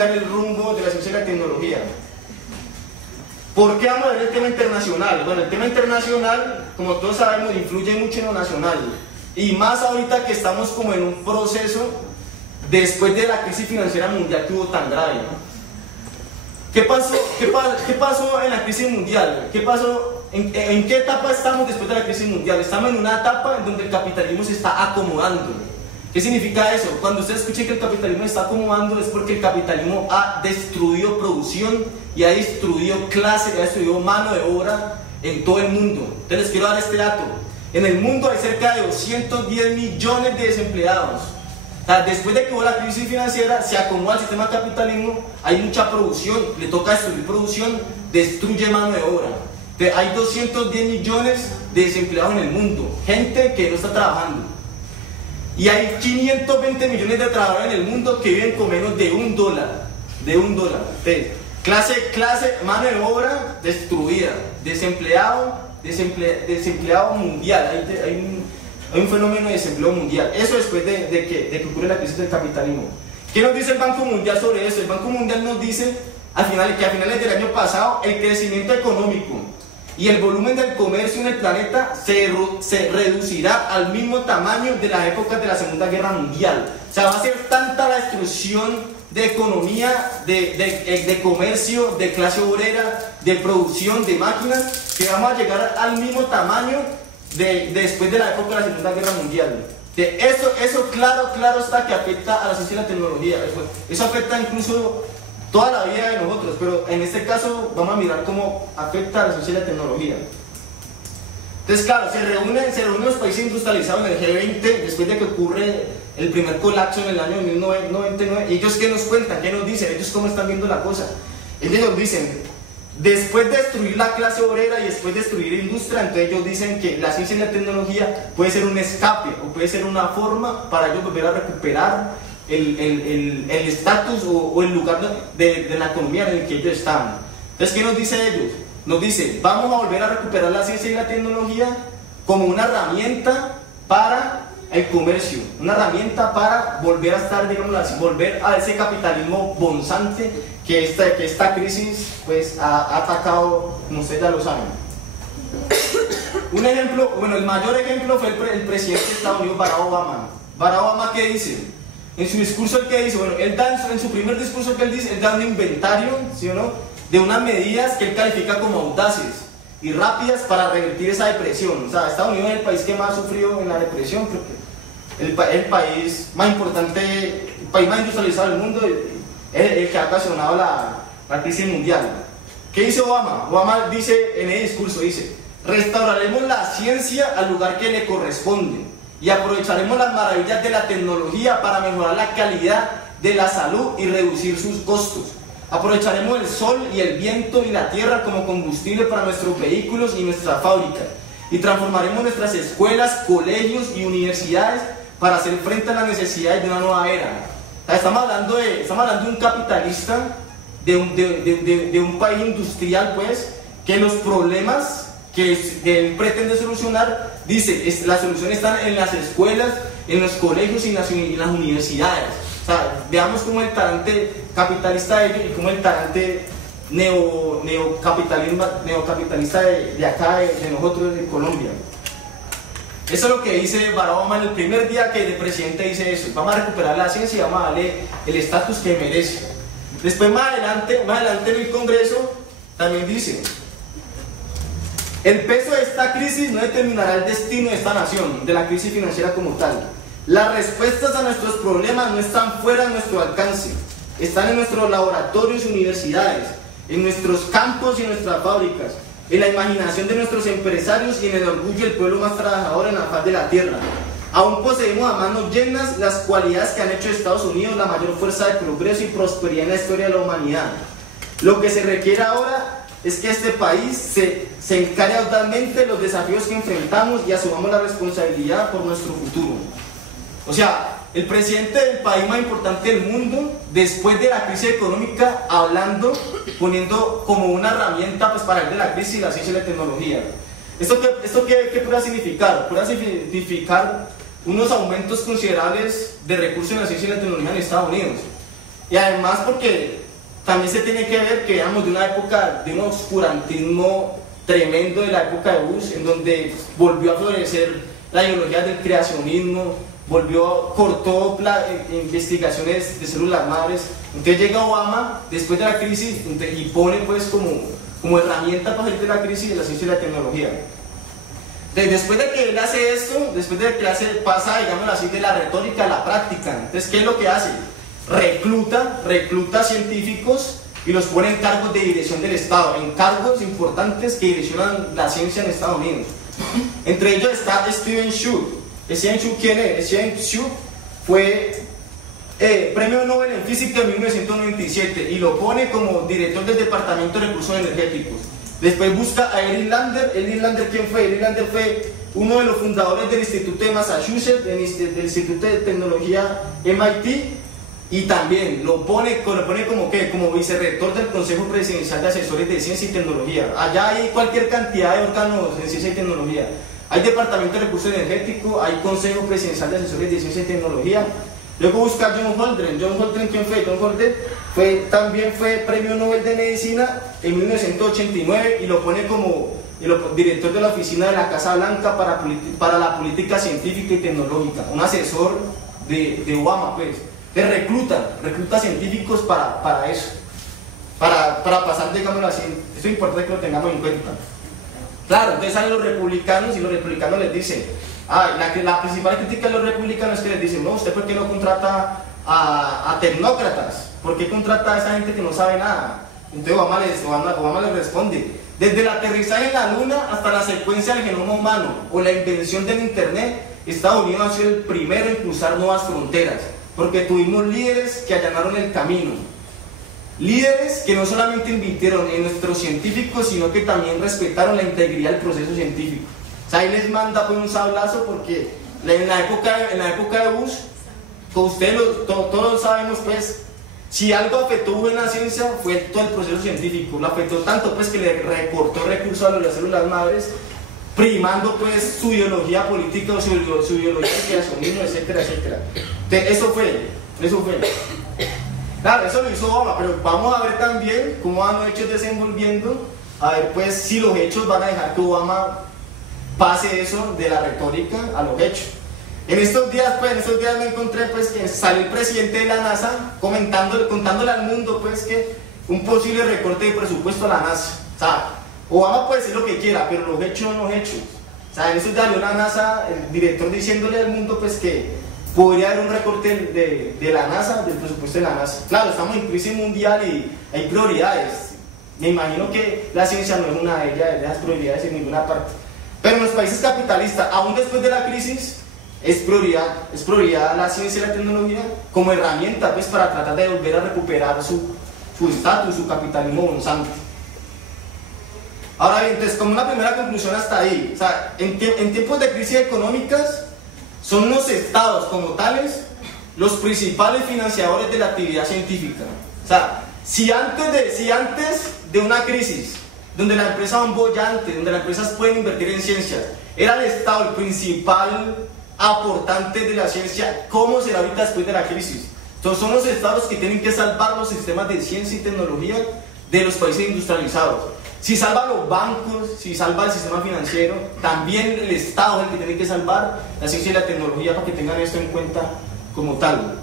cambiar el rumbo de la ciencia y la tecnología. ¿Por qué vamos a ver el tema internacional? Bueno, el tema internacional, como todos sabemos, influye mucho en lo nacional. Y más ahorita que estamos como en un proceso después de la crisis financiera mundial que hubo tan grave, ¿no? ¿Qué pasó en la crisis mundial? ¿Qué pasó? ¿En qué etapa estamos después de la crisis mundial? Estamos en una etapa en donde el capitalismo se está acomodando. ¿Qué significa eso? Cuando ustedes escuchen que el capitalismo se está acomodando es porque el capitalismo ha destruido producción y ha destruido clase, ha destruido mano de obra en todo el mundo. Entonces les quiero dar este dato. En el mundo hay cerca de 210 millones de desempleados. O sea, después de que hubo la crisis financiera, se acomoda el sistema del capitalismo, hay mucha producción, le toca destruir producción, destruye mano de obra. Entonces, hay 210 millones de desempleados en el mundo, gente que no está trabajando. Y hay 520 millones de trabajadores en el mundo que viven con menos de $1. De $1. Entonces, clase, mano de obra destruida, desempleado mundial. Hay un fenómeno de desempleo mundial. Eso después de que ocurre la crisis del capitalismo. ¿Qué nos dice el Banco Mundial sobre eso? El Banco Mundial nos dice que a finales del año pasado el crecimiento económico y el volumen del comercio en el planeta se reducirá al mismo tamaño de las épocas de la Segunda Guerra Mundial. O sea, va a ser tanta la destrucción de economía, de comercio, de clase obrera, de producción, de máquinas, que vamos a llegar al mismo tamaño después de la época de la Segunda Guerra Mundial. Eso claro está que afecta a la ciencia y la tecnología. Eso afecta incluso toda la vida de nosotros, pero en este caso vamos a mirar cómo afecta a la ciencia y la tecnología. Entonces, claro, se reúnen los países industrializados en el G20 después de que ocurre el primer colapso en el año 1999. ¿Y ellos qué nos cuentan? ¿Qué nos dicen? ¿Ellos cómo están viendo la cosa? Ellos nos dicen, después de destruir la clase obrera y después de destruir la industria, entonces ellos dicen que la ciencia y la tecnología puede ser un escape o puede ser una forma para ellos volver a recuperar el estatus o el lugar de la economía en el que ellos estaban. Entonces, ¿qué nos dice ellos? Nos dice, vamos a volver a recuperar la ciencia y la tecnología como una herramienta para el comercio, una herramienta para volver a estar, digamos así, volver a ese capitalismo bonzante que esta crisis pues ha atacado, como ustedes ya lo saben. Un ejemplo, bueno, el mayor ejemplo fue el presidente de Estados Unidos, Barack Obama. Barack Obama, ¿qué dice? En su discurso, ¿qué dice? Bueno, él da en su primer discurso que él dice, él da un inventario, ¿sí o no?, de unas medidas que él califica como audaces y rápidas para revertir esa depresión. O sea, Estados Unidos es el país que más ha sufrido en la depresión, creo que el país más importante, el país más industrializado del mundo, es el que ha ocasionado la crisis mundial. ¿Qué dice Obama? Obama dice en el discurso, dice, restauraremos la ciencia al lugar que le corresponde y aprovecharemos las maravillas de la tecnología para mejorar la calidad de la salud y reducir sus costos. Aprovecharemos el sol y el viento y la tierra como combustible para nuestros vehículos y nuestras fábricas. Y transformaremos nuestras escuelas, colegios y universidades para hacer frente a las necesidades de una nueva era. O sea, estamos hablando de un capitalista, de un país industrial, pues, que los problemas que él pretende solucionar, dice, las soluciones están en las escuelas, en los colegios y en las universidades. O sea, veamos cómo el talante capitalista de ellos y cómo el talante neocapitalista de acá, de nosotros, de Colombia. Eso es lo que dice Barack Obama en el primer día que el presidente dice eso. Vamos a recuperar la ciencia y vamos a darle el estatus que merece. Después, más adelante en el Congreso, también dice, el peso de esta crisis no determinará el destino de esta nación, de la crisis financiera como tal. Las respuestas a nuestros problemas no están fuera de nuestro alcance, están en nuestros laboratorios y universidades, en nuestros campos y en nuestras fábricas, en la imaginación de nuestros empresarios y en el orgullo del pueblo más trabajador en la faz de la tierra. Aún poseemos a manos llenas las cualidades que han hecho de Estados Unidos la mayor fuerza de progreso y prosperidad en la historia de la humanidad. Lo que se requiere ahora es que este país se encare audazmente los desafíos que enfrentamos y asumamos la responsabilidad por nuestro futuro. O sea, el presidente del país más importante del mundo, después de la crisis económica, poniendo como una herramienta pues, para el de la crisis la ciencia y la tecnología. ¿Esto qué puede significar? Puede significar unos aumentos considerables de recursos en la ciencia y la tecnología en Estados Unidos. Y además porque también se tiene que ver que éramos de una época de un oscurantismo tremendo, de la época de Bush, en donde volvió a florecer la ideología del creacionismo, cortó investigaciones de células madres. Entonces llega Obama después de la crisis y pone pues como herramienta para salir de la crisis de la ciencia y la tecnología. Entonces, después de que él hace esto, después de que pasa, digámoslo así, de la retórica a la práctica, entonces ¿qué es lo que hace? Recluta científicos y los pone en cargos de dirección del Estado, en cargos importantes que direccionan la ciencia en Estados Unidos. Entre ellos está Steven Chu. ¿Steven Chu quién es? Steven Chu fue premio Nobel en Física en 1997 y lo pone como director del Departamento de Recursos Energéticos. Después busca a Eric Lander. ¿Eric Lander quién fue? Eric Lander fue uno de los fundadores del Instituto de Massachusetts, del Instituto de Tecnología MIT, y también lo pone como vicerrector del Consejo Presidencial de Asesores de Ciencia y Tecnología. Allá hay cualquier cantidad de órganos en ciencia y tecnología. Hay Departamento de Recursos Energéticos, hay Consejo Presidencial de Asesores de Ciencia y Tecnología. Luego busca a John Holdren. John Holdren, ¿quién fue? John Holdren también fue premio Nobel de Medicina en 1989 y lo pone como director de la oficina de la Casa Blanca para la política científica y tecnológica, un asesor de Obama, pues. Te recluta científicos para eso, para pasar, digámoslo así. Eso es importante que lo tengamos en cuenta. Claro, entonces salen los republicanos y los republicanos les dicen, la principal crítica de los republicanos es que les dicen, no, ¿usted por qué no contrata a tecnócratas? ¿Por qué contrata a esa gente que no sabe nada? Entonces Obama les responde, desde el aterrizaje en la luna hasta la secuencia del genoma humano o la invención del internet, Estados Unidos ha sido el primero en cruzar nuevas fronteras, porque tuvimos líderes que allanaron el camino, líderes que no solamente invirtieron en nuestros científicos, sino que también respetaron la integridad del proceso científico. O sea, ahí les manda pues un sablazo, porque en la época de Bush, como todos sabemos, pues, si algo afectó buena ciencia fue todo el proceso científico. Lo afectó tanto pues que le recortó recursos a las células madres, primando pues su ideología política o su ideología de creacionismo, etcétera, etcétera. Entonces, eso fue. Claro, eso lo hizo Obama, pero vamos a ver también cómo van los hechos desenvolviendo, a ver pues si los hechos van a dejar que Obama pase eso de la retórica a los hechos. En estos días me encontré pues que salió el presidente de la NASA contándole al mundo pues que un posible recorte de presupuesto a la NASA. O sea, Obama puede decir lo que quiera, pero los hechos son los hechos. O sea, en eso salió la NASA, el director diciéndole al mundo pues que podría haber un recorte de la NASA, del presupuesto de la NASA. Claro, estamos en crisis mundial y hay prioridades. Me imagino que la ciencia no es una de ellas, de esas prioridades en ninguna parte. Pero en los países capitalistas, aún después de la crisis, es prioridad la ciencia y la tecnología como herramienta pues, para tratar de volver a recuperar su estatus, su capitalismo bonzante. Ahora bien, entonces, como una primera conclusión hasta ahí, o sea, en tiempos de crisis económicas, son los estados como tales los principales financiadores de la actividad científica. O sea, si antes de una crisis, donde la empresa es boyante, donde las empresas pueden invertir en ciencias, era el Estado el principal aportante de la ciencia, ¿cómo será ahorita después de la crisis? Entonces son los estados que tienen que salvar los sistemas de ciencia y tecnología de los países industrializados. Si salva los bancos, si salva el sistema financiero, también el Estado es el que tiene que salvar la ciencia y la tecnología, para que tengan esto en cuenta como tal.